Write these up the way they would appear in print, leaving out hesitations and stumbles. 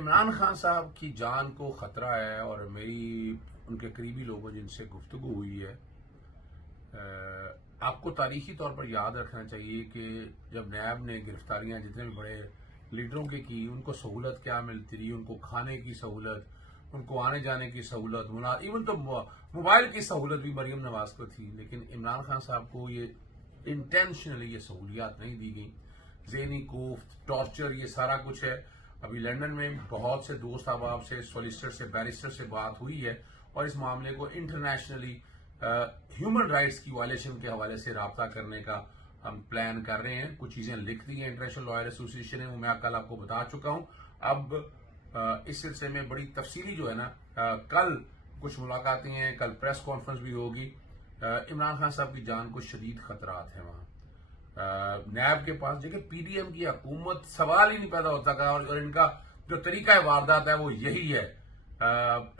عمران خان صاحب کی جان کو خطرہ ہے اور میری ان کے قریبی لوگوں جن سے گفتگو ہوئی ہے، آپ کو تاریخی طور پر یاد رکھنا چاہیے کہ جب نیب نے گرفتاریاں جتنے بھی بڑے لیڈروں کی ان کو سہولت کیا ملتی رہی، ان کو کھانے کی سہولت، ان کو آنے جانے کی سہولت، ایون تو موبائل کی سہولت بھی مریم نواز کو تھی، لیکن عمران خان صاحب کو یہ انٹینشنلی یہ سہولیات نہیں دی گئیں۔ ذہنی کوفت، ٹارچر، یہ سارا کچھ ہے۔ ابھی لندن میں بہت سے دوست احباب سے، سولیسٹر سے، بیرسٹر سے بات ہوئی ہے اور اس معاملے کو انٹرنیشنلی ہیومن رائٹس کی وائلیشن کے حوالے سے رابطہ کرنے کا ہم پلان کر رہے ہیں۔ کچھ چیزیں لکھ دی ہیں انٹرنیشنل لائر ایسوسی ایشن نے، وہ میں کل آپ کو بتا چکا ہوں۔ اب اس سلسلے میں بڑی تفصیلی جو ہے نا، کل کچھ ملاقاتیں ہیں، کل پریس کانفرنس بھی ہوگی۔ عمران خان صاحب کی جان کو شدید خطرات ہیں وہاں۔ نیب کے پاس دیکھیں، پی ڈی ایم کی حکومت سوال ہی نہیں پیدا ہوتا کا، اور ان کا جو طریقہ واردات ہے وہ یہی ہے۔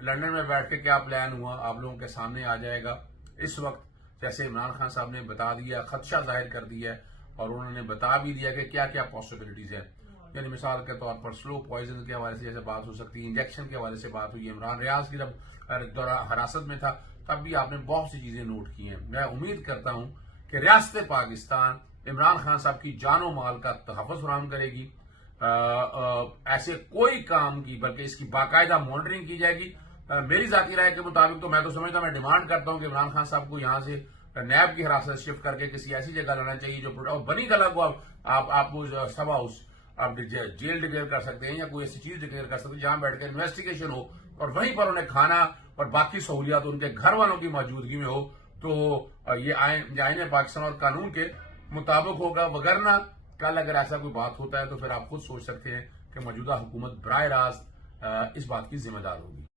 لندن میں بیٹھ کے کیا پلان ہوا آپ لوگوں کے سامنے آ جائے گا۔ اس وقت جیسے عمران خان صاحب نے بتا دیا، خدشہ ظاہر کر دیا اور انہوں نے بتا بھی دیا کہ کیا کیا پاسبلٹیز ہیں۔ یعنی مثال کے طور پر سلو پوائزن کے حوالے سے جیسے بات ہو سکتی ہے، انجیکشن کے حوالے سے بات ہوئی۔ عمران ریاض کی جب حراست میں تھا تب بھی آپ نے بہت سی چیزیں نوٹ کی ہیں۔ میں امید کرتا ہوں کہ ریاست پاکستان عمران خان صاحب کی جان و مال کا تحفظ فراہم کرے گی۔ ایسے کوئی کام کی بلکہ اس کی باقاعدہ مانیٹرنگ کی جائے گی۔ میری ذاتی رائے کے مطابق تو میں تو سمجھتا ہوں، میں ڈیمانڈ کرتا ہوں کہ عمران خان صاحب کو یہاں سے نیب کی حراست شفٹ کر کے کسی ایسی جگہ لانا چاہیے جو بنی گلا کو آپ سب ہاؤس آپ جیل ڈکلیئر کر سکتے ہیں یا کوئی ایسی چیز ڈکلیئر کر سکتے ہیں جہاں بیٹھ کے انویسٹیگیشن ہو اور وہیں پر انہیں کھانا اور باقی سہولیات ان کے گھر والوں کی موجودگی میں ہو، تو یہ آئین پاکستان اور قانون کے مطابق ہوگا۔ وگرنہ کل اگر ایسا کوئی بات ہوتا ہے تو پھر آپ خود سوچ سکتے ہیں کہ موجودہ حکومت براہ راست اس بات کی ذمہ دار ہوگی۔